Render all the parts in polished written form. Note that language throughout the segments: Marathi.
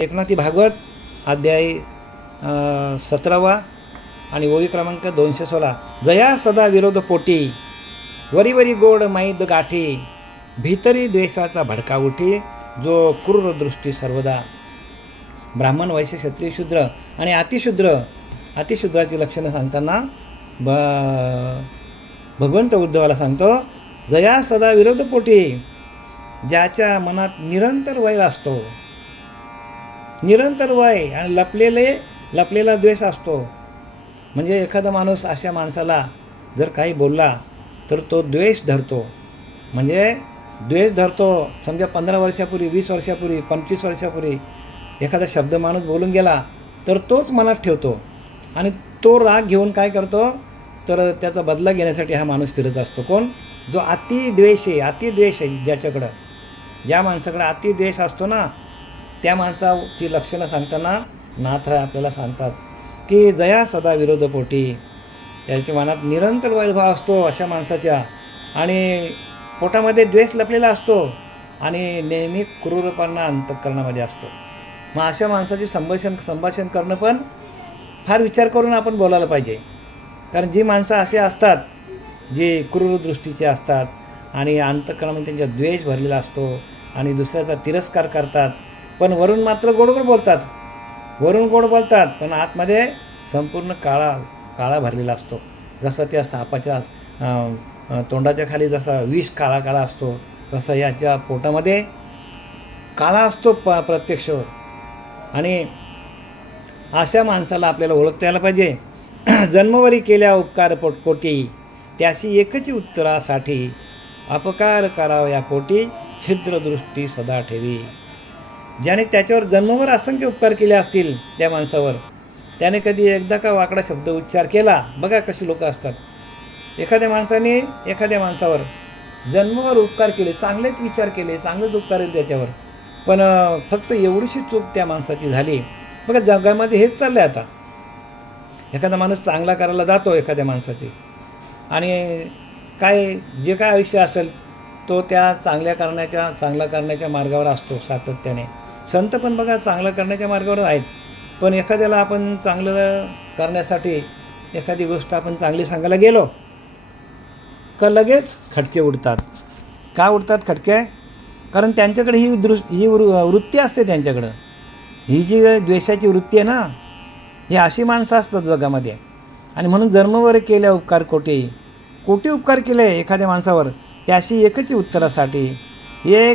एकनाथी भागवत अध्याय 17 आणि ओळी क्रमांक 216. जया सदा विरोध पोटी, वरी वरी गोड मैद गाठी, भीतरी द्वेषाचा भडका उठी, जो क्रूर दृष्टी सर्वदा. ब्राह्मण, वैश्य, क्षत्रिय, शूद्र आणि अतिशूद्राची लक्षणं सांगताना भगवंत उद्धवाला सांगतो, जया सदा विरोध पोटी, ज्याच्या मनात निरंतर वैर असतो, निरंतर वय आणि लपलेला द्वेष असतो. म्हणजे एखादा माणूस अशा माणसाला जर काही बोलला तर तो द्वेष धरतो. म्हणजे द्वेष धरतो. समजा 15 वर्षापूर्वी, 20 वर्षापूर्वी, 25 वर्षापूर्वी एखादा शब्द माणूस बोलून गेला तर तोच मनात ठेवतो आणि तो राग घेऊन काय करतो, तर त्याचा बदला घेण्यासाठी हा माणूस फिरत असतो. कोण? जो अतिद्वेष आहे ज्याच्याकडं, ज्या माणसाकडे अतिद्वेष असतो ना, त्या माणसाची लक्षणं सांगताना नाथराय आपल्याला सांगतात की जया सदा विरोधपोटी, त्याच्या मनात निरंतर वैरभाव असतो अशा माणसाच्या, आणि पोटामध्ये द्वेष लपलेला असतो आणि नेहमी क्रूरपणा अंतःकरणामध्ये असतो. मग अशा माणसाचे संभाषण करणं पण फार विचार करून आपण बोलायला पाहिजे. कारण जी माणसं असे असतात, जे क्रूर दृष्टीचे असतात आणि अंतःकरणामध्ये त्यांचा द्वेष भरलेला असतो आणि दुसऱ्याचा तिरस्कार करतात, पण वरून मात्र गोड बोलतात, पण आतमध्ये संपूर्ण काळा भरलेला असतो. जसं त्या सापाच्या तोंडाच्या खाली जसा विष काळा असतो, तसं याच्या पोटामध्ये काळा असतो प्रत्यक्ष. आणि अशा माणसाला आपल्याला ओळखता यायला पाहिजे. जन्मवरी केल्या उपकार पोटी, त्याशी एकच उत्तरासाठी, अपकार करावा या पोटी, छिद्रदृष्टी सदा ठेवी. ज्याने त्याच्यावर जन्मभर असंख्य उपकार केले असतील त्या माणसावर, त्याने कधी एकदा का वाकडा शब्द उच्चार केला, बघा कशी लोक असतात. एखाद्या माणसाने एखाद्या माणसावर जन्मभर उपकार केले, चांगलेच विचार केले, चांगलेच उपकार केले त्याच्यावर, पण फक्त एवढीशी चूक त्या माणसाची झाली. बघा जगामध्ये हेच चाललं आहे आता. एखादा माणूस चांगला करायला जातो एखाद्या माणसाची, आणि जे काय आयुष्य असेल तो त्या चांगला करण्याच्या मार्गावर असतो सातत्याने. संत पण बघा चांगलं करण्याच्या मार्गावर आहेत, पण एखाद्याला आपण चांगलं करण्यासाठी एखादी गोष्ट आपण चांगली सांगायला गेलो का लगेच खटके उडतात. का उडतात खटके? कारण त्यांच्याकडे ही वृत्ती असते. त्यांच्याकडं ही जी द्वेषाची वृत्ती आहे ना, ही अशी माणसं असतात जगामध्ये. आणि म्हणून जन्मवर केल्या उपकार कोटी उपकार केले एखाद्या माणसावर, त्याशी एकच उत्तरासाठी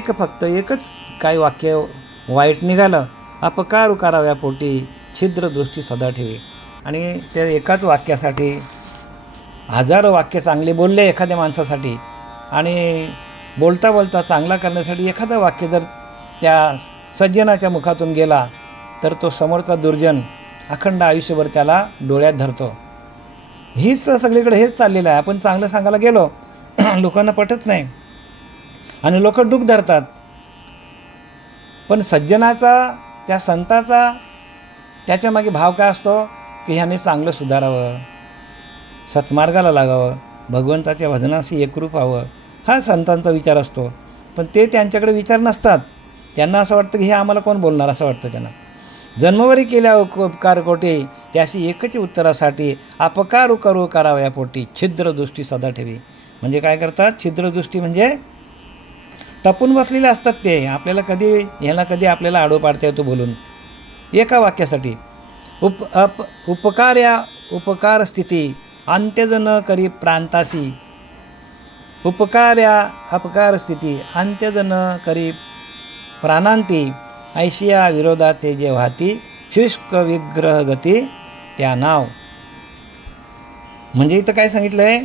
फक्त एकच काय वाक्य वाईट निघालं, अपकार कराव्या पोटी, छिद्रदृष्टी सदा ठेवी. आणि त्या एकाच वाक्यासाठी हजारो वाक्य चांगले बोलले एखाद्या माणसासाठी, आणि बोलता चांगला करण्यासाठी एखादं वाक्य जर त्या सज्जनाच्या मुखातून गेला तर तो समोरचा दुर्जन अखंड आयुष्यभर त्याला डोळ्यात धरतो. हीच सगळीकडे हेच चाललेलं आहे. आपण चांगलं सांगायला गेलो, लोकांना पटत नाही आणि लोक डूक धरतात. पण सज्जनाचा, त्या संताचा, त्याच्या मागे भाव काय असतो की ह्याने चांगलं सुधारावं, सत्मार्गाला लागावं, भगवंताच्या भजनाशी एकरूप व्हावं, हा संतांचा विचार असतो. पण ते त्यांच्याकडे विचार नसतात. त्यांना असं वाटतं की हे आम्हाला कोण बोलणार, असं वाटतं त्यांना. जन्मवरी केल्या उपकार कोटी, त्याशी एकच उत्तरासाठी, अपकार करू कराव्या पोटी, छिद्रदृष्टी सदा ठेवी. म्हणजे काय करतात? छिद्रदृष्टी म्हणजे टपून बसलेले असतात ते. आपल्याला कधी आपल्याला आडो पाडता येतो बोलून एका वाक्यासाठी. उपकार स्थिती, अंत्यजन करी प्रांतासी, अपकार स्थिती, अंत्यजन करी प्राणांती, ऐशिया विरोधात ते जे वाहती, शुष्क विग्रह गती त्या नाव. म्हणजे इथं काय सांगितलं आहे?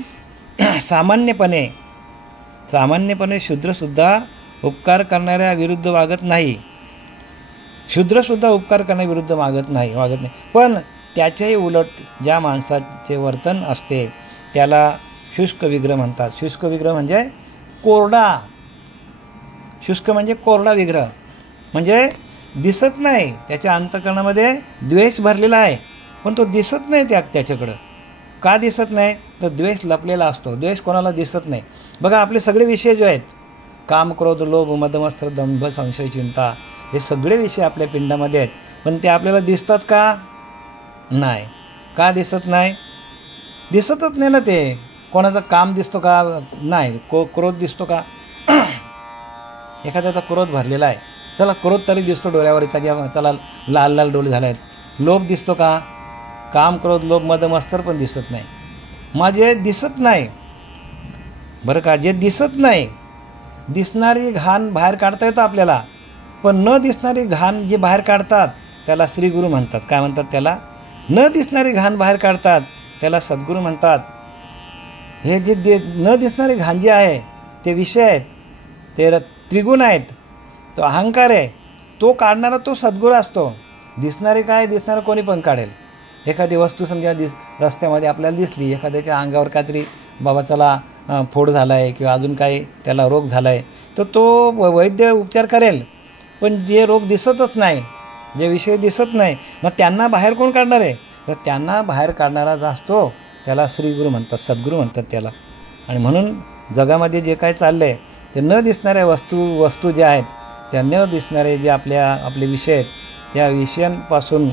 सामान्यपणे शूद्रसुद्धा उपकार करणाऱ्या विरुद्ध वागत नाही. वागत नाही. पण त्याच्याही उलट ज्या माणसाचे वर्तन असते त्याला शुष्क विग्रह म्हणतात. शुष्क विग्रह म्हणजे कोरडा. शुष्क म्हणजे कोरडा विग्रह. म्हणजे दिसत नाही, त्याच्या अंतःकरणामध्ये द्वेष भरलेला आहे, पण तो दिसत नाही त्याच्याकडं. का दिसत नाही? तर द्वेष लपलेला असतो. द्वेष कोणाला दिसत नाही. बघा आपले सगळे विषय जे आहेत काम, क्रोध, लोभ, मदमत्सर, दंभ, संशय, चिंता, हे सगळे विषय आपल्या पिंडामध्ये आहेत. पण ते आपल्याला दिसतात का? नाही. का दिसत नाही? दिसतच नाही ना. ते कोणाचं काम दिसतो का? नाही. क्रोध दिसतो का? एखाद्याचा क्रोध भरलेला आहे, चला क्रोध तरी दिसतो डोळ्यावर, त्याला लाल लाल डोळे झाले आहेत. लोभ दिसतो का? काम, क्रोध, लोभ, मदमत्सर पण दिसत नाही. मग जे दिसत नाही बरं का, जे दिसत नाही, दिसणारी घाण बाहेर काढता येतं आपल्याला, पण न दिसणारी घाण जी बाहेर काढतात त्याला श्रीगुरू म्हणतात. काय म्हणतात त्याला? न दिसणारी घाण बाहेर काढतात त्याला सद्गुरू म्हणतात. हे जे न दिसणारी घाण जी आहे ते विषय आहेत, ते त्रिगुण आहेत, तो अहंकार आहे, तो काढणारा तो सद्गुरू असतो. दिसणारे काय? दिसणारं कोणी पण काढेल. एखादी वस्तू समजा रस्त्यामध्ये आपल्याला दिसली, एखाद्याच्या अंगावर काहीतरी बाबा चला फोड झाला आहे किंवा अजून काही त्याला रोग झाला आहे, तर तो वैद्य उपचार करेल. पण जे रोग दिसतच नाही, जे विषय दिसत नाही, मग त्यांना बाहेर कोण काढणार आहे? तर त्यांना बाहेर काढणारा जो असतो त्याला श्रीगुरू म्हणतात, सद्गुरू म्हणतात त्याला. आणि म्हणून जगामध्ये जे काय चाललं आहे ते न दिसणाऱ्या वस्तू ज्या आहेत, त्या न दिसणारे जे आपले विषय आहेत, त्या विषयांपासून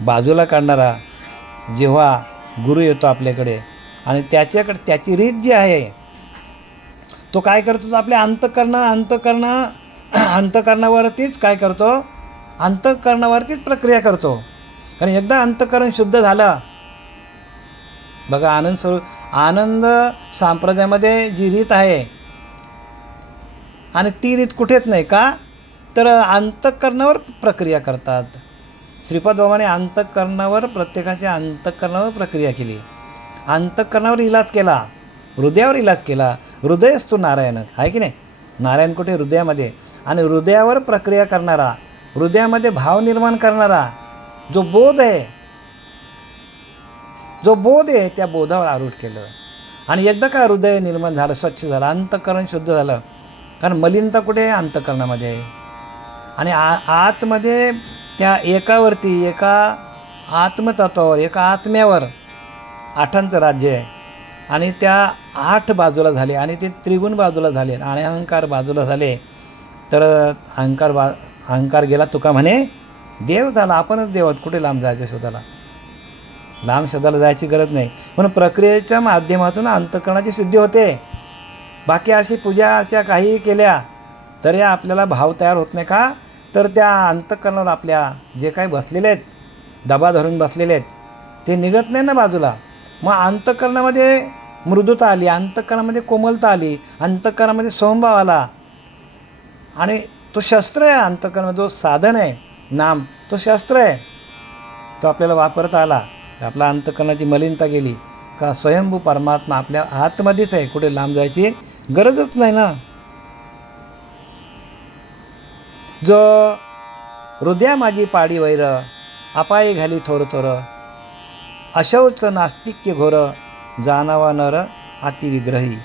बाजूला काढणारा जेव्हा गुरु येतो आपल्याकडे, आणि त्याची रीत जी आहे, तो काय करतो? तो आपल्या अंतःकरणावरतीच काय करतो? अंतःकरणावरतीच प्रक्रिया करतो. कारण एकदा अंतःकरण शुद्ध झालं, बघा आनंद संप्रदायामध्ये जी रीत आहे, आणि ती रीत कुठेच नाही का? तर अंतःकरणावर प्रक्रिया करतात. श्रीपाद बाबाने प्रत्येकाच्या अंतःकरणावर प्रक्रिया केली, अंतःकरणावर इलाज केला, हृदयावर इलाज केला. हृदय असतो नारायण, आहे की नाही? नारायण कुठे? हृदयामध्ये. आणि हृदयावर प्रक्रिया करणारा, हृदयामध्ये भाव निर्माण करणारा जो बोध आहे, त्या बोधावर आरूढ केलं. आणि एकदा का हृदय निर्माण झालं, स्वच्छ झालं, अंतःकरण शुद्ध झालं. कारण मलिनता कुठे आहे? अंतःकरणामध्ये आहे. आणि आतमध्ये त्या एकावरती, एका आत्मतत्वावर, एका आत्म्यावर 8 राज्य आहे. आणि त्या 8 बाजूला झाले, आणि ते त्रिगुण बाजूला झाले, आणि अहंकार बाजूला झाले. तर अहंकार गेला. तुका म्हणे देव झाला. आपणच देव आहोत. कुठे लांब जायचं शोधाला? लांब शोधायला जायची गरज नाही. म्हणून प्रक्रियेच्या माध्यमातून अंतःकरणाची शुद्धी होते. बाकी अशी पूजाच्या काही केल्या तरी आपल्याला भाव तयार होत नाही का? तर त्या अंतःकरणावर आपल्या जे काही बसलेले आहेत, दबा धरून बसलेले आहेत, ते निघत नाही ना बाजूला. मग अंतःकरणामध्ये मृदुता आली, अंतःकरणामध्ये कोमलता आली, अंतःकरणामध्ये समभाव आला. आणि तो शस्त्र आहे अंतःकरण, जो साधन आहे नाम, तो शस्त्र आहे, तो आपल्याला वापरता आला. आपल्या अंतःकरणाची मलिनता गेली का स्वयंभू परमात्मा आपल्या आतमध्येच आहे. कुठे लांब जायची गरजच नाही ना. जो हृदया माझी पाडी वैर, अपायी घाली थोर थोर, अशौच नास्तिक्य घोर, जाणावा नर अतिविग्रही.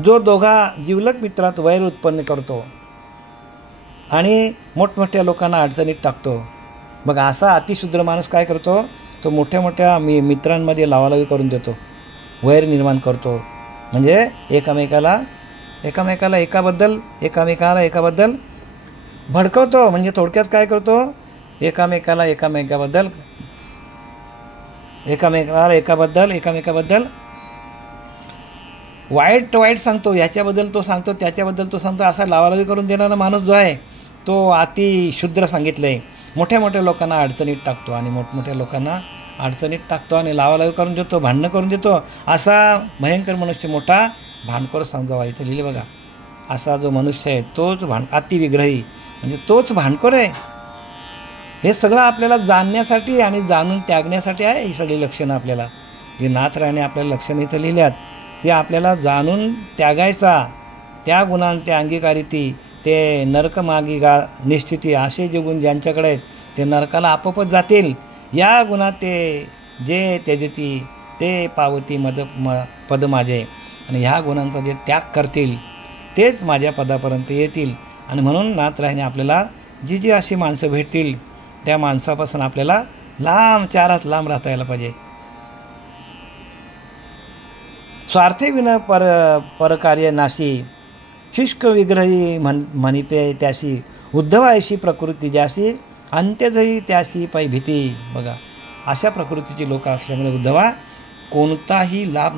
जो दोघा जिवलग मित्रात वैर उत्पन्न करतो आणि मोठमोठ्या लोकांना अडचणीत टाकतो. बघ असा अतिशूद्र माणूस काय करतो? तो मोठ्या मोठ्या मित्रांमध्ये लावालावी करून देतो, वैर निर्माण करतो. म्हणजे एकामेकाला एकाबद्दल भडकवतो. म्हणजे थोडक्यात काय करतो? एकामेकाबद्दल वाईट सांगतो. ह्याच्याबद्दल तो सांगतो, त्याच्याबद्दल तो सांगतो. असा लावालावी करून देणारा माणूस जो आहे तो अतिशूद्र सांगितलं आहे. मोठ्या मोठ्या लोकांना अडचणीत टाकतो, आणि मोठमोठ्या लोकांना अडचणीत टाकतो आणि लावालावी करून देतो, भांडणं करून देतो. असा भयंकर मनुष्य मोठा भांडखोर समजावा. इथं लिहिले बघा, असा जो मनुष्य आहे तोच अतिविग्रही, म्हणजे तोच भांडखोर आहे. हे सगळं आपल्याला जाणण्यासाठी आणि जाणून त्यागण्यासाठी आहे. ही सगळी लक्षणं आपल्याला जी नाथरायाने आपल्याला लक्षणं इथं लिहिल्यात, ते आपल्याला जाणून त्यागायचा. त्या गुणांच्या अंगीकारिती ते नरकमागी निश्चिती, असे जे गुण ज्यांच्याकडे आहेत ते नरकाला आपोआपच जातील. या गुणात ते जे त्यजती ते पावती पद माझे, आणि ह्या गुणांचा जे त्याग करतील तेच माझ्या पदापर्यंत येतील. आणि म्हणून नाथरायाने आपल्याला जी अशी माणसं भेटतील त्या माणसापासून आपल्याला लांब, 4 हात लांब राहता यायला पाहिजे. स्वार्थे विन परकार्य नाशी, शुष्क विग्रही म्हणिपे त्याशी, उद्धवायशी प्रकृती ज्याशी, अंत्यजही त्याशी पै भीती. बघा, अशा प्रकृतीची लोक असल्यामुळे उद्धवा कोणताही लाभ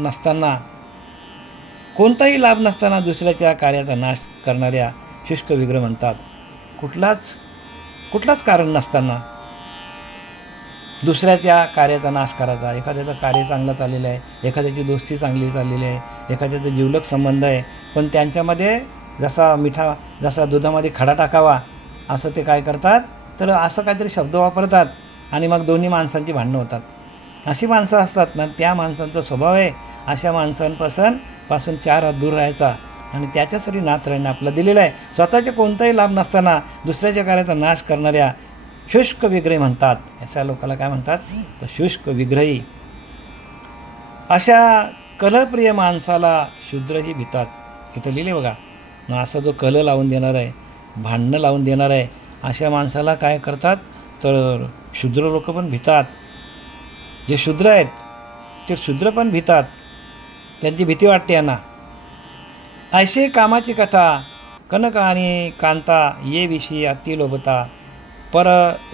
नसताना दुसऱ्याच्या कार्याचा नाश करणाऱ्या शुष्क विग्रह म्हणतात. कुठलाच कारण नसताना दुसऱ्याच्या कार्याचा नाश करायचा. एखाद्याचं कार्य चांगलं चाललेलं आहे, एखाद्याची दोस्ती चांगली चाललेली आहे, एखाद्याचा जिवलग संबंध आहे, पण त्यांच्यामध्ये जसा दुधामध्ये खडा टाकावा असं ते काय करतात, तर असं काहीतरी शब्द वापरतात आणि मग दोन्ही माणसांची भांडणं होतात. अशी माणसं असतात ना, त्या माणसांचा स्वभाव आहे अशा माणसांपासून 4 हात दूर राहायचा आणि त्याच्यासाठी नाथरायणं आपला दिलेला आहे. स्वतःचे कोणताही लाभ नसताना दुसऱ्याच्या कार्याचा नाश करणाऱ्या शुष्क विग्रही म्हणतात. अशा लोकाला काय म्हणतात, तर शुष्क विग्रही. अशा कलप्रिय माणसाला शूद्रही भितात. इथं लिहिले बघा ना, असा जो कल लावून देणार आहे, भांडणं लावून देणार आहे, अशा माणसाला काय करतात, तर शूद्र लोक पण भितात. जे शूद्र आहेत ते शूद्र पण भितात, त्यांची भीती वाटते यांना. ऐशी कामाची कथा कनक आणि कांता, ये विषयी अति लोभता,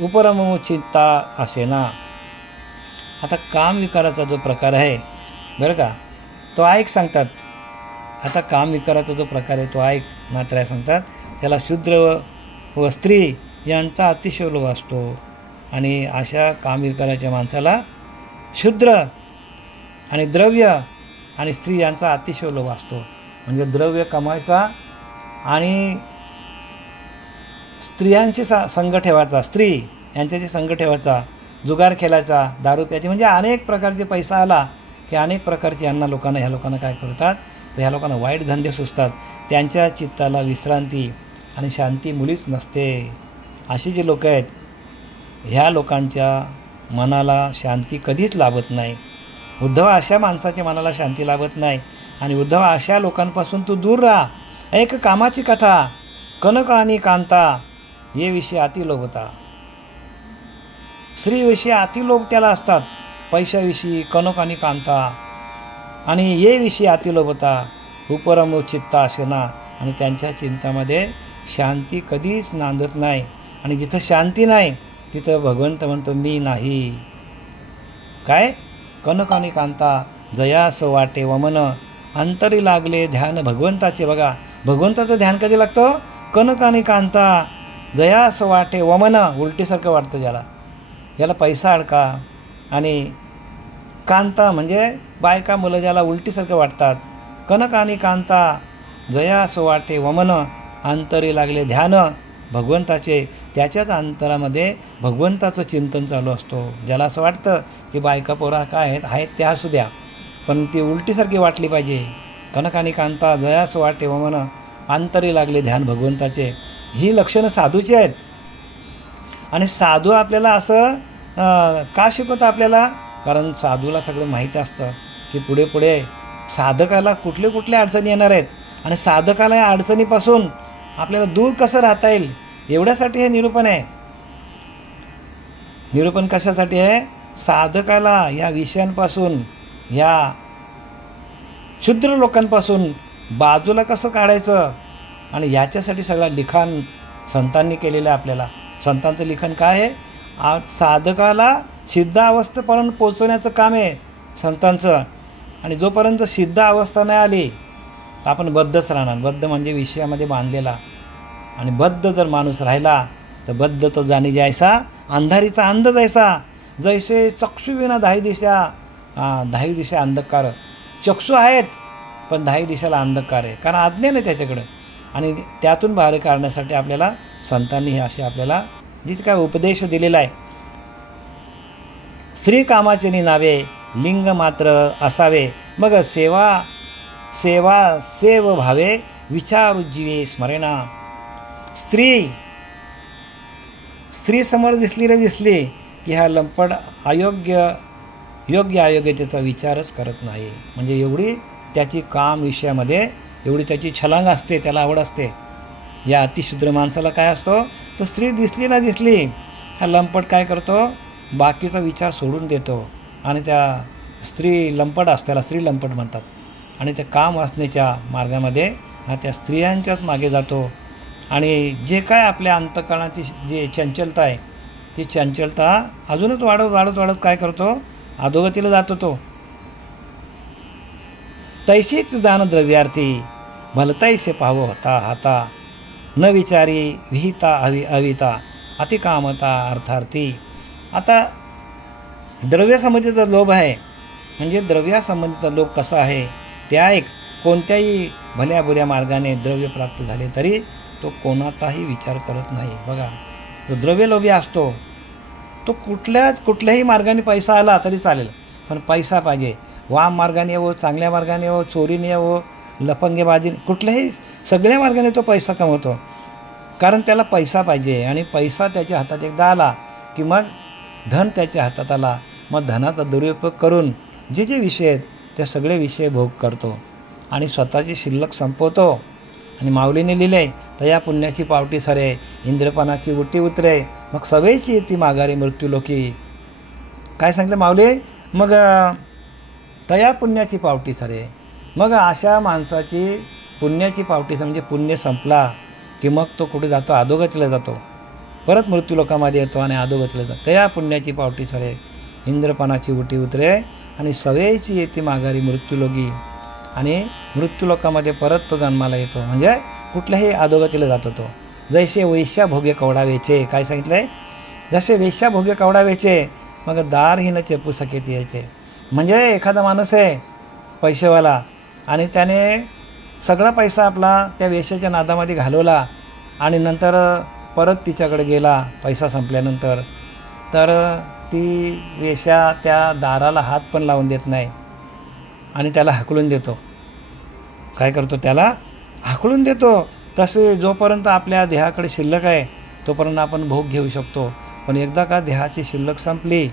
उपरमो चिंता असे ना. आता काम विकाराचा जो प्रकार आहे बरं का, तो ऐक सांगतात. आता काम विकाराचा जो प्रकार आहे तो ऐक नाथराय सांगतात. त्याला शूद्र व स्त्री यांचा अतिशय लोभ असतो आणि अशा काम विकाराच्या माणसाला शूद्र आणि द्रव्य आणि स्त्री यांचा अतिशय लोभ असतो. म्हणजे द्रव्य कमायचा आणि स्त्रियांशी संग ठेवायचा, स्त्री यांच्याशी संग ठेवायचा, जुगार खेळायचा, दारू प्यायची, म्हणजे अनेक प्रकारचे पैसा आला की अनेक प्रकारचे ह्या लोकांना काय करतात, तर ह्या लोकांना वाईट धंदे सुचतात. त्यांच्या चित्ताला विश्रांती आणि शांती मुळीच नसते. अशी जी लोक आहेत ह्या लोकांच्या मनाला शांती कधीच लाभत नाही. उद्धवा अशा माणसाच्या मनाला शांती लाभत नाही आणि उद्धवा अशा लोकांपासून तू दूर राहा. एक कामाची कथा कनक आणि कांता, ये विषय अतिलोभ होता. स्त्रीविषयी अतिलोभ त्याला असतात, पैशाविषयी कनक आणि कांता, आणि ये विषयी अतिलोभ होता, उपरमो चित्ता असे ना. आणि त्यांच्या चिंतामध्ये शांती कधीच नांदत नाही. आणि जिथं शांती नाही तिथं भगवंत म्हणतो मी नाही. काय, कनक आणि कांता जयास वाटे वमन, अंतरी लागले ध्यान भगवंताचे. बघा, भगवंताचं ध्यान कधी लागतं, कनक आणि कांता जयास वाटे वमन, उलटीसारखं वाटतं ज्याला पैसा अडका, आणि कांता म्हणजे बायका मुलं ज्याला उलटीसारखं वाटतात. कनक आणि कांता जयास वाटे वमन, अंतरी लागले ध्यान भगवंताचे. त्याच्याच अंतरामध्ये भगवंताचं चिंतन चालू असतो. ज्याला असं वाटतं की बायका पोरा काय आहेत त्या असू द्या, पण ती उलटीसारखी वाटली पाहिजे. कनक आणि कांता जयास वाटे वमन, अंतरी लागले ध्यान भगवंताचे. ही लक्षणं साधूची आहेत. आणि साधू आपल्याला असं का शिकवतं आपल्याला, कारण साधूला सगळं माहीत असतं की पुढे साधकाला कुठले अडचणी येणार आहेत आणि साधकाला या अडचणीपासून आपल्याला दूर कसं राहता येईल, एवढ्यासाठी हे निरूपण आहे. निरूपण कशासाठी आहे, साधकाला या विषयांपासून, ह्या क्षुद्र लोकांपासून बाजूला कसं काढायचं, आणि याच्यासाठी सगळं लिखाण संतांनी केलेलं आहे. आपल्याला संतांचं लिखाण काय आहे, साधकाला सिद्ध अवस्थेपर्यंत पोचवण्याचं काम आहे संतांचं. आणि जोपर्यंत सिद्ध अवस्था नाही आली तर आपण बद्धच राहणार. बद्ध म्हणजे विषयामध्ये बांधलेला. आणि बद्ध जर माणूस राहिला तर बद्ध तो जाणी जायसा, अंधारीचा अंध जायसा. जैसे चक्षुविना 10 दिशा अंधकार. चक्षु आहेत पण 10 दिशाला अंधकार आहे, कारण आज्ञा नाही त्याच्याकडं. आणि त्यातून बाहेर काढण्यासाठी आपल्याला संतांनी हे असे आपल्याला जिथे काय उपदेश दिलेला आहे. स्त्री कामाचे नावे लिंग मात्र असावे, मग सेव भावे विचार उज्जीवे स्मरणा. स्त्री समोर दिसली की हा लंपड योग्य अयोग्यतेचा विचारच करत नाही. म्हणजे एवढी त्याची काम विषयामध्ये एवढी त्याची छलांग असते, त्याला आवड असते. या अतिशूद्र माणसाला काय असतो, तो स्त्री दिसली ना दिसली, हा लंपट काय करतो, बाकीचा विचार सोडून देतो. आणि त्या स्त्री लंपट असतो, त्याला स्त्री लंपट म्हणतात. आणि त्या काम वासनेच्या मार्गामध्ये हा त्या स्त्रियांच्याच मागे जातो आणि जे काय आपल्या अंतःकरणाची जे चंचलता आहे ती चंचलता अजूनच वाढत काय करतो, अधोगतीला जातो तो. तैशीच दान द्रव्यार्थी भलतैसे पाहो होता हाता, न विचारी विहिता अविता अतिकामता अर्थार्थी. आता द्रव्यासंबंधीचा लोभ आहे, म्हणजे द्रव्यासंबंधीचा लोभ कसा आहे त्या एक कोणत्याही भल्या बुऱ्या मार्गाने द्रव्य प्राप्त झाले तरी तो कोणाचाही विचार करत नाही. बघा, जो द्रव्यलोभी असतो तो कुठल्याही मार्गाने पैसा आला तरी चालेल, पण पैसा पाहिजे. वाम मार्गाने येवो, चांगल्या मार्गाने येवो, चोरीने येवो, लफंगेबाजी, कुठल्याही सगळ्या मार्गाने तो पैसा कमवतो, कारण त्याला पैसा पाहिजे. आणि पैसा त्याच्या हातात एकदा आला की मग धन त्याच्या हातात आला, मग धनाचा दुरुपयोग करून जे विषय आहेत ते सगळे विषय भोग करतो आणि स्वतःची शिल्लक संपवतो. आणि माऊलीने लिहिले, तया पुण्याची पावटी सरे, इंद्रपणाची उटी उतरे, मग सवयीची ती माघारी मृत्यूलोकी. काय सांगितलं माऊली? मग तया पुण्याची पावटी सरे, मग अशा माणसाची पुण्याची पावटी म्हणजे पुण्य संपला की मग तो कुठे जातो, अधोगतीला जातो, परत मृत्यूलोकामध्ये येतो आणि अधोगतीला जातो. तया पुण्याची पावटी सरे, इंद्रपणाची उटी उतरे, आणि सवयीची येते माघारी मृत्यूलोकी. आणि मृत्यूलोकामध्ये परत तो जन्माला येतो, म्हणजे कुठल्याही अधोगतीला जातो तो. जैसे वेश्या भोग्य कवडावेचे, काय सांगितलं आहे? जसे वेश्या भोग्य कवडावेचे, मग दारहीन चेपू सकेत यायचे. म्हणजे एखादा माणूस आहे पैसेवाला आणि त्याने सगळा पैसा आपला त्या वेश्याच्या नादामध्ये घालवला आणि नंतर परत तिच्याकडे गेला पैसा संपल्यानंतर, तर ती वेश्या त्या दाराला हात पण लावून देत नाही आणि त्याला हाकलून देतो. काय करतो? त्याला हाकलून देतो. तसे जोपर्यंत आपल्या देहाकडे शिल्लक आहे तोपर्यंत आपण भोग घेऊ शकतो, पण एकदा का देहाची शिल्लक संपली,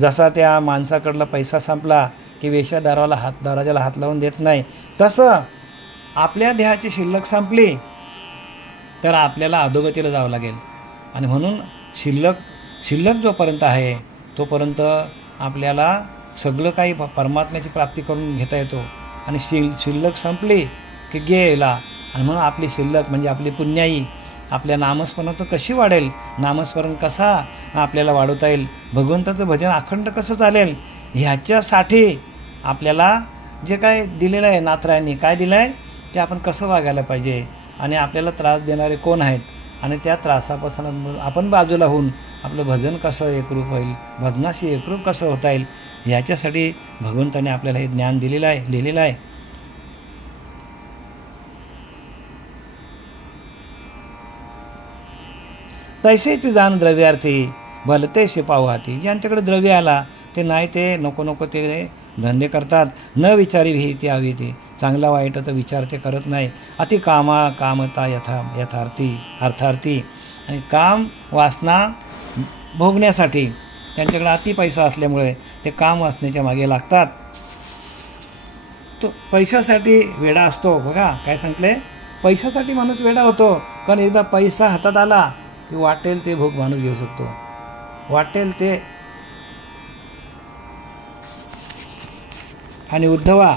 जसा त्या माणसाकडला पैसा संपला की वेश्या दरवाजाला हात लावून देत नाही, तसं आपल्या देहाची शिल्लक संपली तर आपल्याला अधोगतीला जावं लागेल. आणि म्हणून शिल्लक जोपर्यंत आहे तोपर्यंत आपल्याला सगळं काही परमात्म्याची प्राप्ती करून घेता येतो. आणि शिल्लक संपली की गेला. आणि म्हणून आपली शिल्लक म्हणजे आपली पुण्याई आपल्या नामस्मरणात कशी वाढेल, नामस्मरण कसा आपल्याला वाढवता येईल, भगवंताचं भजन अखंड कसं चालेल, ह्याच्यासाठी आपल्याला जे काय दिलेलं आहे, नाथरायांनी काय दिलं आहे ते आपण कसं वागायला पाहिजे, आणि आपल्याला त्रास देणारे कोण आहेत, आणि त्या त्रासापासून आपण बाजूला होऊन आपलं भजन कसं एकरूप होईल, भजनाशी एकरूप कसं होता येईल, ह्याच्यासाठी भगवंताने आपल्याला हे ज्ञान लिहिलेलं आहे. तैसेच जाण द्रव्यार्थी भलतेशे पावहाती. ज्यांच्याकडे द्रव्य आला ते नाही ते नको ते धंदे करतात, न विचारी विहिती हवी ती, चांगला वाईटाचा विचार ते करत नाही. अति कामता अर्थार्थी. आणि काम वासना भोगण्यासाठी त्यांच्याकडे अति पैसा असल्यामुळे ते काम वासनेच्या मागे लागतात. तो पैशासाठी वेडा असतो. बघा काय सांगितले, पैशासाठी माणूस वेडा होतो, कारण एकदा पैसा हातात आला की वाटेल ते भोग माणूस घेऊ शकतो, वाटेल ते. आणि उद्धवा,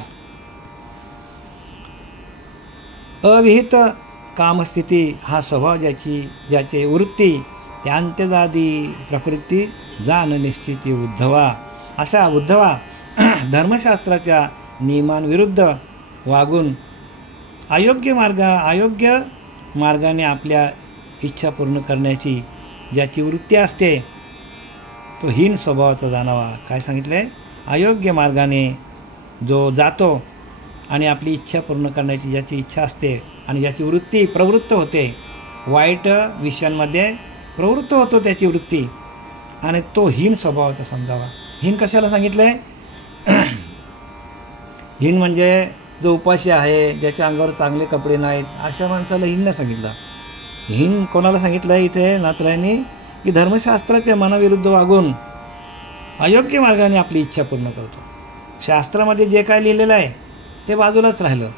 अविहित कामस्थिती हा स्वभाव ज्याचे वृत्ती त्यांत्यजादी प्रकृती जाण निश्चिती उद्धवा. अशा उद्धवा धर्मशास्त्राच्या नियमांविरुद्ध वागून अयोग्य मार्गाने आपल्या इच्छा पूर्ण करण्याची ज्याची वृत्ती असते तो हीन स्वभावाचा जाणावा. काय सांगितले? अयोग्य मार्गाने जो जातो आणि आपली इच्छा पूर्ण करण्याची ज्याची इच्छा असते आणि ज्याची वृत्ती प्रवृत्त होते, वाईट विषयांमध्ये प्रवृत्त होतो त्याची वृत्ती, आणि तो हीन स्वभावाचा समजावा. हीन कशाला सांगितले? हीन म्हणजे जो उपाशी आहे, ज्याच्या अंगावर चांगले कपडे नाहीत, अशा माणसाला हीन नाही सांगितलं. हीन कोणाला सांगितलं इथे नाथरायांनी? की धर्मशास्त्राच्या मनाविरुद्ध वागून अयोग्य मार्गाने आपली इच्छा पूर्ण करतो. शास्त्रामध्ये जे काय लिहिलेलं आहे ते बाजूलाच राहिलं.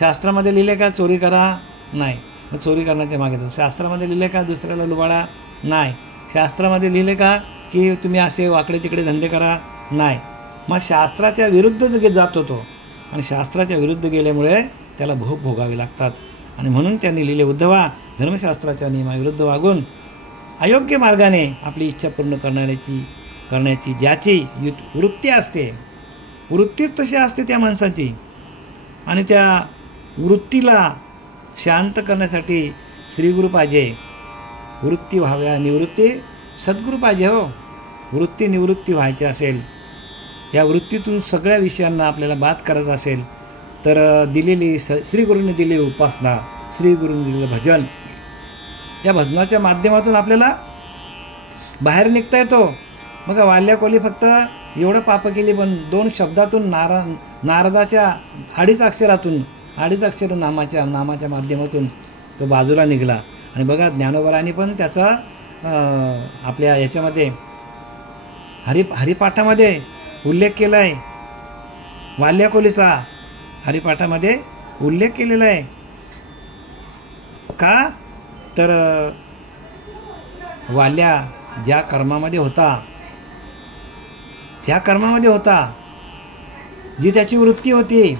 शास्त्रामध्ये लिहिले का चोरी करा? नाही, मग चोरी करण्याच्या मागे जातो. शास्त्रामध्ये लिहिले का दुसऱ्याला लुबाडा? नाही. शास्त्रामध्ये लिहिले का की तुम्ही असे वाकडे तिकडे धंदे करा? नाही. मग शास्त्राच्या विरुद्ध जातो तो. आणि शास्त्राच्या विरुद्ध गेल्यामुळे त्याला भोग भोगावे लागतात. आणि म्हणून त्यांनी लिहिले, उद्धवा, धर्मशास्त्राच्या नियमाविरुद्ध वागून अयोग्य मार्गाने आपली इच्छा पूर्ण करण्याची ज्याची वृत्ती असते, वृत्तीच तशी असते त्या माणसाची, आणि त्या वृत्तीला शांत करण्यासाठी श्रीगुरु पाहिजे. वृत्ती व्हाव्या निवृत्ती सद्गुरू पाहिजे. हो, वृत्ती निवृत्ती व्हायची असेल, त्या वृत्तीतून सगळ्या विषयांना आपल्याला बाद करायचं असेल तर दिलेली श्रीगुरूंनी दिलेली उपासना, श्रीगुरूंनी दिलेलं भजन, त्या भजनाच्या माध्यमातून आपल्याला बाहेर निघता येतो. मग वाल्याकोली फक्त एवढं पाप केली, पण 2 शब्दातून नारदाच्या 2.5 अक्षर नामाच्या माध्यमातून तो बाजूला निघाला. आणि बघा, ज्ञानोबरांनी पण त्याचा आपल्या याच्यामध्ये हरिपाठामध्ये उल्लेख केला आहे. वाल्याकोलीचा हरिपाठामध्ये उल्लेख केलेला आहे. का तर वाल्या ज्या कर्मामध्ये होता, जी त्याची वृत्ती होती,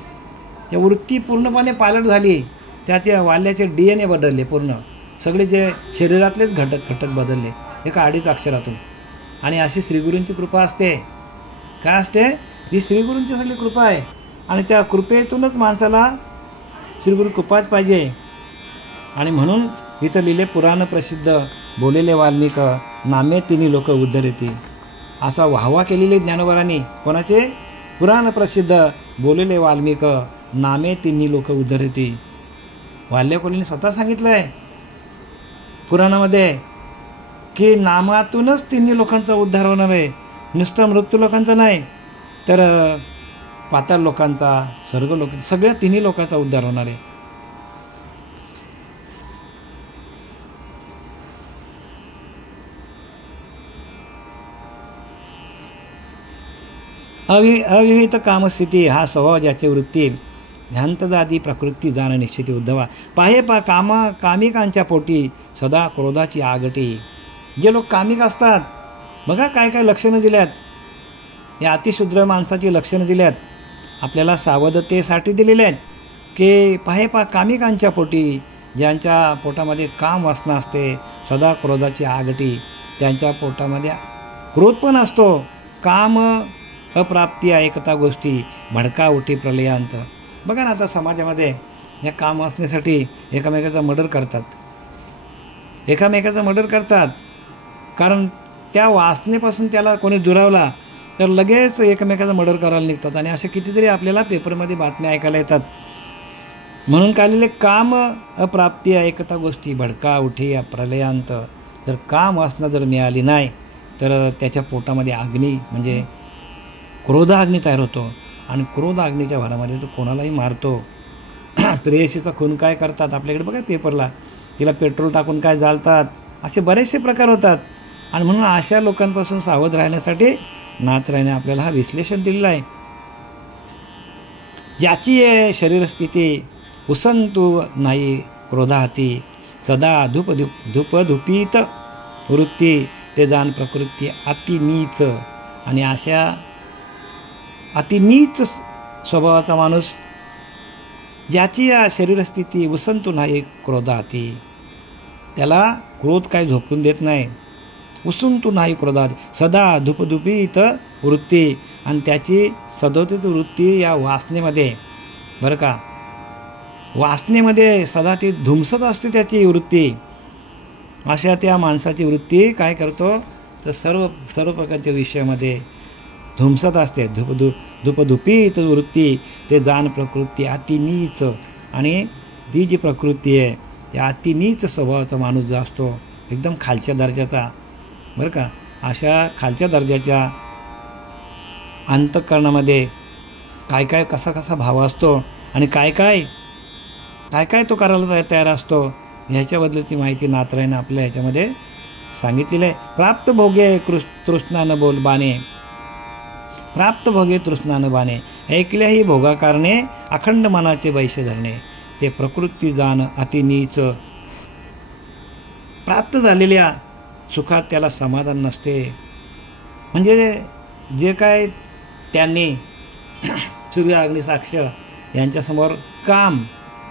त्या वृत्ती पूर्णपणे पालट झाली. त्याचे वाल्याचे DNA बदलले, पूर्ण सगळे जे शरीरातलेच घटक बदलले एका 2.5 अक्षरातून. आणि अशी श्रीगुरूंची कृपा असते. काय असते? ही श्रीगुरूंची सगळी कृपा आहे. आणि त्या कृपेतूनच माणसाला श्रीगुरू कृपाच पाहिजे. आणि म्हणून इथं लिहिले, पुराण प्रसिद्ध बोलेले वाल्मिक, नामे तिन्ही लोक उद्धरती. असा वाहवा केलेले ज्ञानोबरांनी. कोणाचे? पुराण प्रसिद्ध बोलेले वाल्मिक, नामे तिन्ही लोक उद्धरती. वाल्याकोलीने स्वतः सांगितलं आहे पुराणामध्ये की नामातूनच तिन्ही लोकांचा उद्धार होणार आहे. नुसता मृत्यू लोकांचा नाही, तर पाताळ लोकांचा, स्वर्ग लोक, सगळ्या तिन्ही लोकांचा उद्धार होणार आहे. अविहित कामस्थिती हा स्वभाव, ज्याची वृत्ती ध्यानतदादी प्रकृती जाण निश्चिती. उद्धवा, पाहे कामिकांच्या पोटी सदा क्रोधाची आगटी. जे लोक कामिक असतात, बघा काय काय लक्षणं दिल्यात, या अतिशूद्र माणसाची लक्षणं दिल्यात आपल्याला, सावधतेसाठी दिलेले आहेत. की पाहे कामिकांच्या पोटी, ज्यांच्या पोटामध्ये काम वासना असते, सदा क्रोधाची आगटी, त्यांच्या पोटामध्ये क्रोध पण असतो. काम अप्राप्ती ऐकता गोष्टी, भडका उठी प्रलयांत. बघा ना, आता समाजामध्ये या काम वासनेसाठी एकामेकाचा मर्डर करतात. कारण त्या वासनेपासून त्याला कोणी दुरावला तर लगेच एकमेकाचा मर्डर करायला निघतात. आणि अशा कितीतरी आपल्याला पेपरमध्ये बातम्या ऐकायला येतात. म्हणून काय लिहिले, काम अप्राप्ती ऐकता गोष्टी, भडका उठी प्रलयांत. तर काम वासना जर मिळाली नाही तर त्याच्या पोटामध्ये अग्नी म्हणजे क्रोधाग्नी तयार होतो. आणि क्रोधाग्नीच्या भरामध्ये तो कोणालाही मारतो. प्रेयसीचा खून काय करतात आपल्याकडे बघा पेपरला, तिला पेट्रोल टाकून काय जाळतात, असे बरेचसे प्रकार होतात. आणि म्हणून अशा लोकांपासून सावध राहण्यासाठी नाथरायने आपल्याला हा विश्लेषण दिलेला आहे. ज्याची शरीरस्थिती उसंतू नाही क्रोधाहाती, सदा धूपधुपीत वृत्ती, ते जाण प्रकृती अति नीच. आणि अशा अति नीच स्वभावाचा माणूस, ज्याची या शरीरस्थिती उसंतू नाही क्रोधाती, त्याला क्रोध काय झोपून देत नाही. उसंतू नाही क्रोधात, सदा धुपधुपीत वृत्ती. आणि त्याची सदोदित वृत्ती या वासनेमध्ये, बरं का, वासनेमध्ये सदा ती धुमसत असते त्याची वृत्ती. अशा त्या माणसाची वृत्ती काय करतो तर सर्व प्रकारच्या विषयामध्ये धुमसत असते. धुपधुपीत वृत्ती, ते जाण प्रकृती अति नीच. आणि ती जी प्रकृती आहे त्या अति नीच स्वभावाचा माणूस जो असतो, एकदम खालच्या दर्जाचा, बरं का, अशा खालच्या दर्जाच्या अंतःकरणामध्ये काय काय कसा भाव असतो आणि काय काय तो करायला तयार असतो, ह्याच्याबद्दलची माहिती नाथरायने आपल्या ह्याच्यामध्ये सांगितलेलं आहे. प्राप्त भोगे तृष्णानं बोल बाणे, प्राप्त भोगे तृष्णानं बाणे, ऐकल्याही भोगाकारणे अखंड मनाचे वैश्य धरणे, ते प्रकृती जाण अति नीच. प्राप्त झालेल्या सुखात त्याला समाधान नसते. म्हणजे जे काय त्यांनी सूर्य अग्नी साक्ष यांच्यासमोर काम,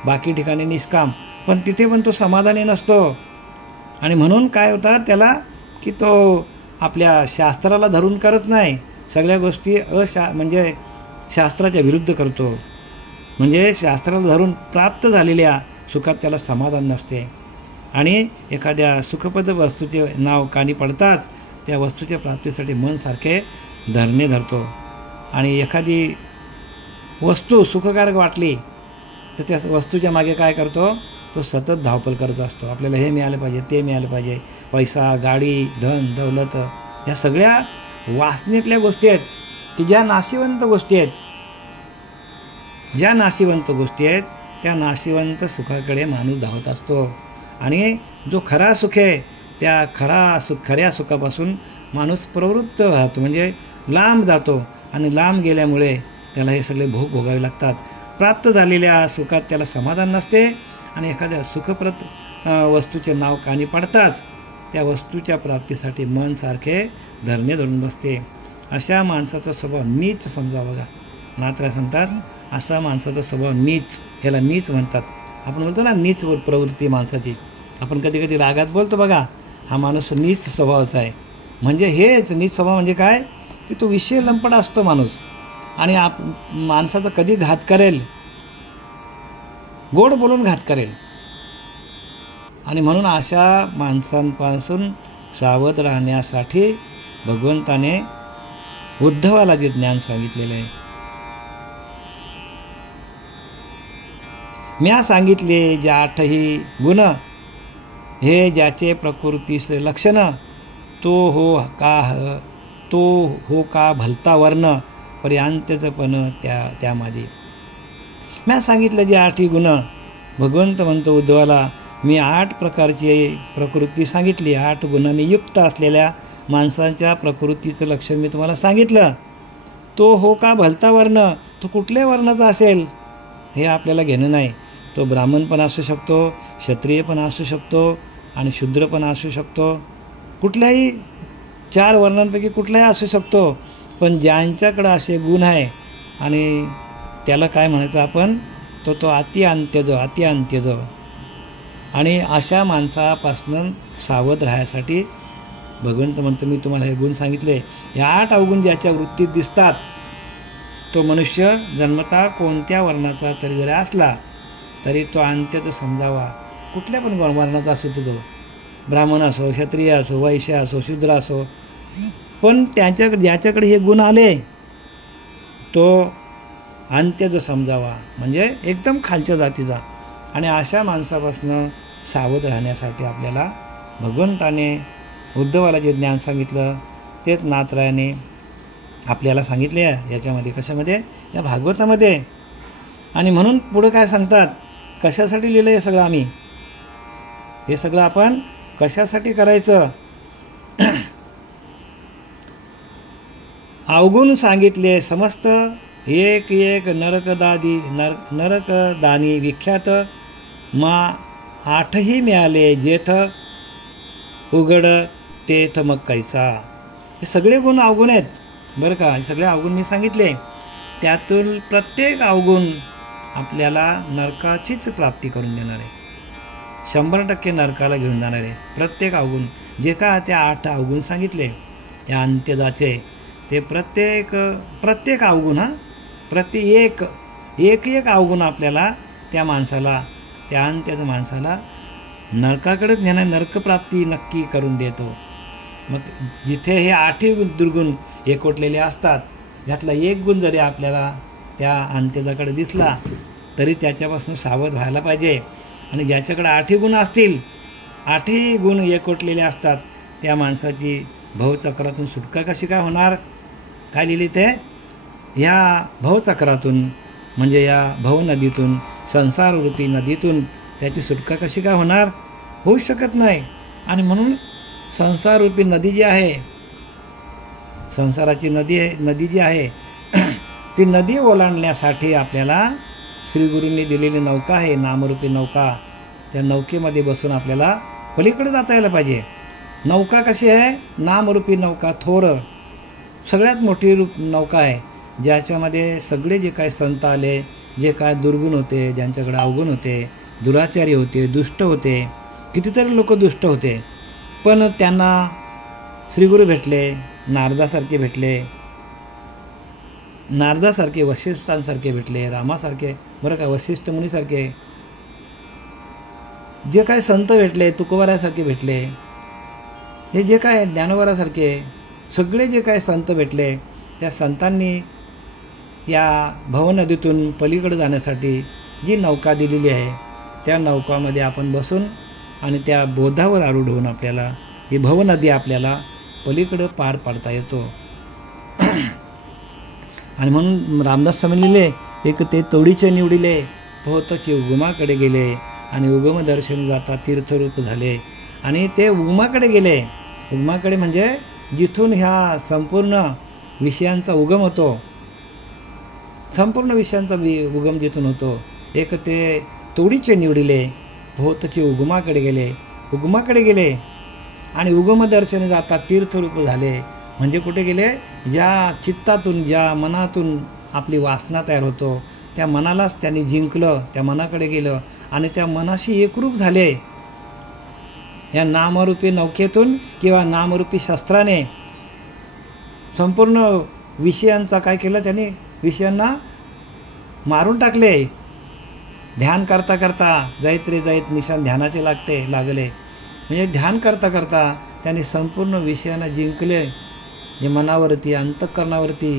बाकी ठिकाणी निष्काम, पण तिथे पण तो समाधानी नसतो. आणि म्हणून काय होतात त्याला की तो आपल्या शास्त्राला धरून करत नाही, सगळ्या गोष्टी म्हणजे शास्त्राच्या विरुद्ध करतो. म्हणजे शास्त्राला धरून प्राप्त झालेल्या सुखात त्याला समाधान नसते. आणि एखाद्या सुखपद वस्तूचे नाव कानी पडताच त्या वस्तूच्या प्राप्तीसाठी मन सारखे धरणे धरतो. आणि एखादी वस्तू सुखकारक वाटली तर त्या वस्तूच्या मागे काय करतो, तो सतत धावपळ करत असतो. आपल्याला हे मिळालं पाहिजे, ते मिळालं पाहिजे, पैसा, गाडी, धन, दौलत, या सगळ्या वासनेतल्या गोष्टी आहेत की ज्या नाशिवंत गोष्टी आहेत. ज्या नाशिवंत गोष्टी आहेत त्या नाशिवंत सुखाकडे माणूस धावत असतो. आणि जो खरा सुख आहे त्या खऱ्या सुखापासून माणूस प्रवृत्त राहतो, म्हणजे लांब जातो. आणि लांब गेल्यामुळे त्याला हे सगळे भोग भोगावे लागतात. प्राप्त झालेल्या सुखात त्याला समाधान नसते. आणि एखाद्या सुखप्रद वस्तूचे नाव कानी पडताच त्या वस्तूच्या प्राप्तीसाठी मन सारखे धरणे धरून बसते. अशा माणसाचा स्वभाव नीच समजा. बघा नाथराय सांगतात असा माणसाचा स्वभाव नीच, ह्याला नीच म्हणतात. आपण बोलतो ना नीच प्रवृत्ती माणसाची, आपण कधी कधी रागात बोलतो बघा, हा माणूस नीच स्वभावाचा आहे. म्हणजे हेच नीच स्वभाव म्हणजे काय की तो विषय लंपट असतो माणूस. आणि माणसाचा कधी घात करेल, गोड बोलून घात करेल. आणि म्हणून अशा माणसांपासून सावध राहण्यासाठी भगवंताने उद्धवाला जे ज्ञान सांगितलेलं आहे. म्या सांगितले जे 8ही गुण, हे ज्याचे प्रकृतीस लक्षण, तो हो का भलता वर्ण, पर्यांतच पण त्या माझे. म्या सांगितलं जे 8ही गुण, भगवंत म्हणतो उद्धवाला मी 8 प्रकारची प्रकृती सांगितली. 8 गुणांनी युक्त असलेल्या माणसांच्या प्रकृतीचं लक्षण मी तुम्हाला सांगितलं. तो हो का भलता वर्ण, तो कुठल्या वर्णाचा असेल हे आपल्याला घेणं नाही. तो ब्राह्मण पण असू शकतो, क्षत्रिय पण असू शकतो आणि शूद्र पण असू शकतो. कुठल्याही 4 वर्णांपैकी कुठलाही असू शकतो. पण ज्यांच्याकडं असे गुण आहे आणि त्याला काय म्हणायचं आपण, तो अति अंत्यज. आणि अशा माणसापासून सावध राहण्यासाठी भगवंत म्हणतो मी तुम्हाला हे गुण सांगितले. या 8 अवगुण ज्याच्या वृत्तीत दिसतात तो मनुष्य जन्मता कोणत्या वर्णाचा तरी जरी असला तरी तो अंत्यज समजावा. कुठल्या पण वर्णाचा असो तो, ब्राह्मण असो, क्षत्रिय असो, वैश्य असो, शूद्र असो, पण ज्याच्याकडे हे गुण आले तो अंत्यज समजावा, म्हणजे एकदम खालच्या जातीचा. आणि अशा माणसापासून सावध राहण्यासाठी आपल्याला भगवंताने उद्धवाला जे ज्ञान सांगितलं तेच नाथरायाने आपल्याला सांगितले याच्यामध्ये, कशामध्ये, या भागवतामध्ये. आणि म्हणून पुढं काय सांगतात, कशासाठी लिहिलं हे सगळं, आम्ही हे सगळं आपण कशासाठी करायचं. अवगुण सांगितले समस्त एक एक नरकदानी विख्यात, मा 8ही मिळाले जेथ उघड तेथ मग कैसा. हे सगळे गुण अवगुण आहेत बरं का. हे सगळे अवगुण मी सांगितले. त्यातून प्रत्येक अवगुण आपल्याला नरकाचीच प्राप्ती करून देणार आहे, 100% नरकाला घेऊन जाणार आहे. प्रत्येक अवगुण जे का त्या 8 अवगुण सांगितले त्या अंत्यजाचे, ते प्रत्येक अवगुण एक अवगुण आपल्याला त्या माणसाला, त्या अंत्यज माणसाला नरकाकडेच नेणार, नरकप्राप्ती नक्की करून देतो. मग जिथे हे 8ही दुर्गुण एकवटलेले असतात, यातला एक गुण जरी आपल्याला त्या अंत्यजाकडे दिसला तरी त्याच्यापासून सावध व्हायला पाहिजे. आणि ज्याच्याकडे 8ही गुण असतील, 8ही गुण एकवटलेले असतात, त्या माणसाची भवचक्रातून सुटका कशी काय होणार. काय लिहिले ते, ह्या भवचक्रातून म्हणजे या भवनदीतून, संसाररूपी नदीतून त्याची सुटका कशी काय होणार, होऊच शकत नाही. आणि म्हणून संसाररूपी नदी जी आहे, संसाराची नदी जी आहे ती नदी ओलांडण्यासाठी आपल्याला श्रीगुरूंनी दिलेली नौका आहे, नामरूपी नौका. त्या नौकेमध्ये बसून आपल्याला पलीकडे जाता यायला पाहिजे. नौका कशी आहे, नामरूपी नौका, थोर सगळ्यात मोठी नौका आहे. ज्याच्यामध्ये सगळे जे काय संत आले, जे काय दुर्गुण होते, ज्यांच्याकडे अवगुण होते, दुराचारी होते, दुष्ट होते, कितीतरी लोक दुष्ट होते, पण त्यांना श्रीगुरू भेटले, नारदासारखे भेटले, नारदासारखे, वशिष्ठांसारखे भेटले, रामासारखे, बरं का, वशिष्ठ मुनीसारखे जे काय संत भेटले, तुकोबारासारखे भेटले, हे जे काय ज्ञानोबारासारखे सगळे जे काय संत भेटले, त्या संतांनी या भवनदीतून पलीकडे जाण्यासाठी जी नौका दिलेली आहे, त्या नौकामध्ये आपण बसून आणि त्या बोधावर आरूढ होऊन आपल्याला ही भवनदी आपल्याला पलीकडं पार पाडता येतो. आणि म्हणून रामदास स्वामी लिहिले, एक ते तोडीचे निवडिले, पोहतची उगमाकडे गेले, आणि उगम दर्शनी जाता तीर्थरूप झाले. आणि ते उगमाकडे गेले, उगमाकडे म्हणजे जिथून ह्या संपूर्ण विषयांचा उगम होतो, संपूर्ण विषयांचा उगम जिथून होतो. एक ते तोडीचे निवडिले, पोहतची उगमाकडे गेले, उगमाकडे गेले, आणि उगम दर्शनी जाता तीर्थरूप झाले. म्हणजे कुठे गेले? ज्या चित्तातून, ज्या मनातून आपली वासना तयार होतो, त्या मनालाच त्यांनी जिंकलं, त्या मनाकडे गेलं आणि त्या मनाशी एकरूप झाले. या नामरूपी नौकेतून किंवा नामरूपी शस्त्राने संपूर्ण विषयांचा काय केलं? त्यांनी विषयांना मारून टाकले. ध्यान करता करता जाईत रे जाईत निशान ध्यानाचे लागले. म्हणजे ध्यान करता करता त्यांनी संपूर्ण विषयांना जिंकले. जे मनावरती, अंतःकरणावरती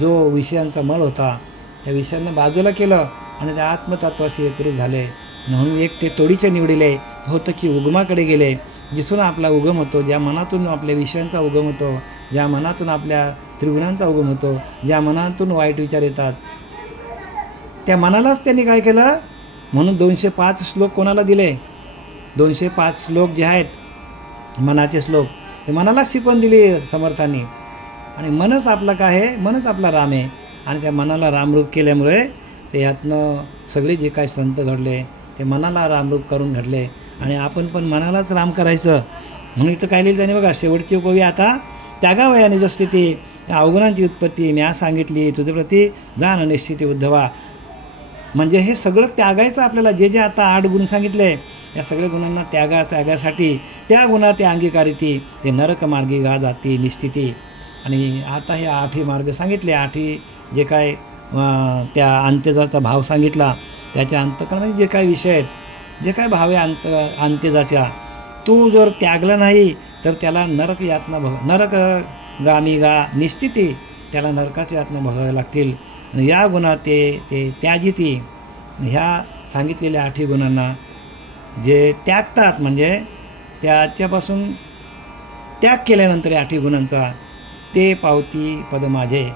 जो विषयांचा मल होता, त्या विषयांना बाजूला केलं आणि त्या आत्मतत्वाशी एकरूप झाले. म्हणून एक ते तोडीचे निवडिले, पोहतची उगमाकडे गेले, जिथून आपला उगम होतो, ज्या मनातून आपल्या विषयांचा उगम होतो, ज्या मनातून आपल्या त्रिगुणांचा उगम होतो, ज्या मनातून वाईट विचार येतात, त्या मनालाच त्यांनी काय केलं? म्हणून 205 श्लोक कोणाला दिले? 205 श्लोक जे आहेत मनाचे श्लोक, ते मनालाच शिकवून दिली समर्थांनी. आणि मनच आपला काय आहे? मनच आपला राम आहे. आणि त्या मनाला रामरूप केल्यामुळे ते यातनं सगळे जे काय संत घडले, ते मनाला रामरूप करून घडले. आणि आपण पण मनालाच राम करायचं. म्हणून इथं काय लिहिलं त्याने बघा, शेवटची कवी आता त्यागावया निजस्थिती, अवगुणांची उत्पत्ती म्या सांगितली, तुझे प्रती जाण निश्चिती उद्धवा. म्हणजे हे सगळं त्यागायचं आपल्याला. जे जे आता 8 गुण सांगितले, या सगळ्या गुणांना त्यागासाठी त्या गुणाते अंगीकारिती, ते नरक मार्गी गा जाती निश्चिती. आणि आता हे 8 मार्ग सांगितले, 8 जे काय त्या अंत्यजाचा भाव सांगितला, त्याच्या अंतःकरणामध्ये जे काय विषय आहेत, जे काय भाव आहे अंत्यजाच्या, तो जर त्यागला नाही तर त्याला नरक यातना नरक गामी गा निश्चिती, त्याला नरकाची यातना भोगाव्या लागतील. आणि या गुणात ते त्याजिती, ह्या सांगितलेल्या 8 गुणांना जे त्यागतात, म्हणजे त्याच्यापासून त्याग केल्यानंतर 8 गुणांचा, ते पावती पद माझे,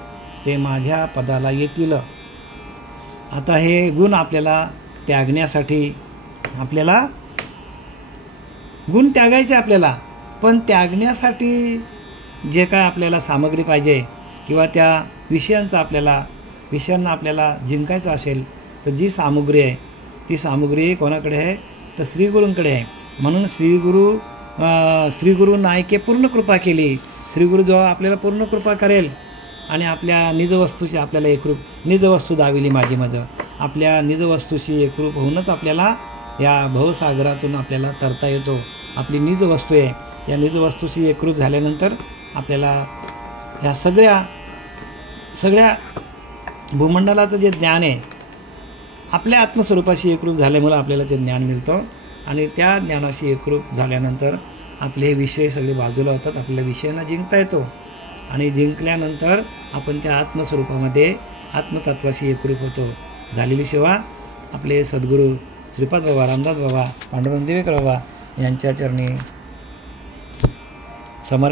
ते माझ्या पदाला येतील. आता हे गुण आपल्याला त्यागण्यासाठी, आपल्याला गुण त्यागायचे आपल्याला, पण त्यागण्यासाठी जे काय आपल्याला सामग्री पाहिजे किंवा त्या विषयांना आपल्याला जिंकायचं असेल, तर जी सामुग्री आहे ती सामुग्री कोणाकडे आहे? तर श्रीगुरूंकडे आहे. म्हणून श्रीगुरू नायके पूर्ण कृपा केली. श्रीगुरू जेव्हा आपल्याला पूर्ण कृपा करेल आणि आपल्या निजवस्तूची आपल्याला एकरूप, निजवस्तू दाविली माझी मज, आपल्या निजवस्तूशी एकरूप होऊनच आपल्याला या भवसागरातून आपल्याला तरता येतो. आपली निजवस्तू आहे, त्या निजवस्तूशी एकरूप झाल्यानंतर आपल्याला ह्या सगळ्या भूमंडलाचं जे ज्ञान आहे, आपल्या आत्मस्वरूपाशी एकरूप झाल्यामुळं आपल्याला ते ज्ञान मिळतं. आणि त्या ज्ञानाशी एकरूप झाल्यानंतर आपले हे विषय सगळे बाजूला होतात, आपल्या विषयांना जिंकता येतो. आणि जिंकल्यानंतर आपण त्या आत्मस्वरूपामध्ये आत्मतत्वाशी एकरूप होतो. झालेली सेवा आपले सद्गुरू श्रीपाद बाबा, रामदास बाबा, पांडुरंग देवेकर बाबा यांच्या चरणी समर्पित.